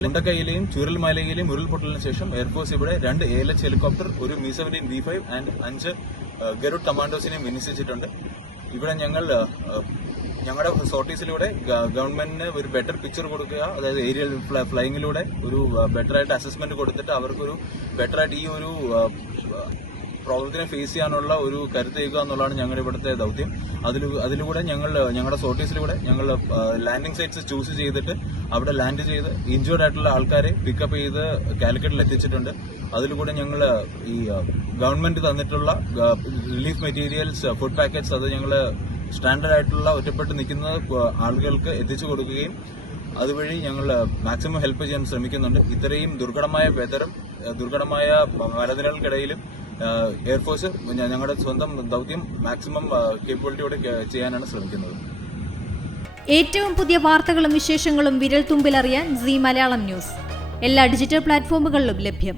മുണ്ടക്കൈയിലെയും ചുരൽമലയിലെയും ഉരുൾപൊട്ടലിന് ശേഷം എയർഫോഴ്സ് ഇവിടെ രണ്ട് എ എൽ എച്ച് ഹെലികോപ്റ്റർ ഒരു Mi seventeen V five and അഞ്ച് ഗരുഡ് കമാൻഡോസിനെയും വിന്യസിച്ചിട്ടുണ്ട്. ഇവിടെ ഞങ്ങൾ ഞങ്ങളുടെ സോർട്ടീസിലൂടെ ഗവൺമെന്റിന് ഒരു ബെറ്റർ പിക്ചർ കൊടുക്കുക അതായത് ഏരിയൽ ഫ്ലൈയിങ്ങിലൂടെ ഒരു ബെറ്റർ ആയിട്ട് അസസ്മെന്റ് കൊടുത്തിട്ട് അവർക്കൊരു ബെറ്റർ ആയിട്ട് ഈ ഒരു പ്രോബ്ലത്തിനെ ഫേസ് ചെയ്യാനുള്ള ഒരു കരുത്തേക്കുക എന്നുള്ളതാണ് ഞങ്ങളുടെ ഇവിടുത്തെ ദൗത്യം. അതിൽ അതിലൂടെ ഞങ്ങൾ ഞങ്ങളുടെ സോർട്ടീസിലൂടെ ഞങ്ങൾ ലാൻഡിംഗ് സൈറ്റ്സ് ചൂസ് ചെയ്തിട്ട് അവിടെ ലാൻഡ് ചെയ്ത് ഇഞ്ചേർഡ് ആയിട്ടുള്ള ആൾക്കാരെ പിക്കപ്പ് ചെയ്ത് കാലിക്കറ്റിൽ എത്തിച്ചിട്ടുണ്ട്. അതിലൂടെ ഞങ്ങൾ ഈ ഗവൺമെന്റ് തന്നിട്ടുള്ള റിലീഫ് മെറ്റീരിയൽസ് ഫുഡ് പാക്കറ്റ്സ് അത് ഞങ്ങൾ സ്റ്റാൻഡേർഡ് ആയിട്ടുള്ള ഒറ്റപ്പെട്ട് നിൽക്കുന്ന ആളുകൾക്ക് എത്തിച്ചു കൊടുക്കുകയും അതുവഴി ഞങ്ങൾ മാക്സിമം ഹെൽപ്പ് ചെയ്യാൻ ശ്രമിക്കുന്നുണ്ട്. ഇത്രയും ദുർഘടമായ വെതറും ദുർഘടമായ മലനിരകൾക്കിടയിലും എയർഫോഴ്സ് ഞങ്ങളുടെ സ്വന്തം ദൗത്യം മാക്സിമം കേപ്പബിലിറ്റിയോടെ ചെയ്യാനാണ് ശ്രമിക്കുന്നത്. ഏറ്റവും പുതിയ വാർത്തകളും വിശേഷങ്ങളും വിരൽ തുമ്പിലറിയാൻ സി മലയാളം ന്യൂസ്. എല്ലാ ഡിജിറ്റൽ പ്ലാറ്റ്ഫോമുകളിലും ലഭ്യം.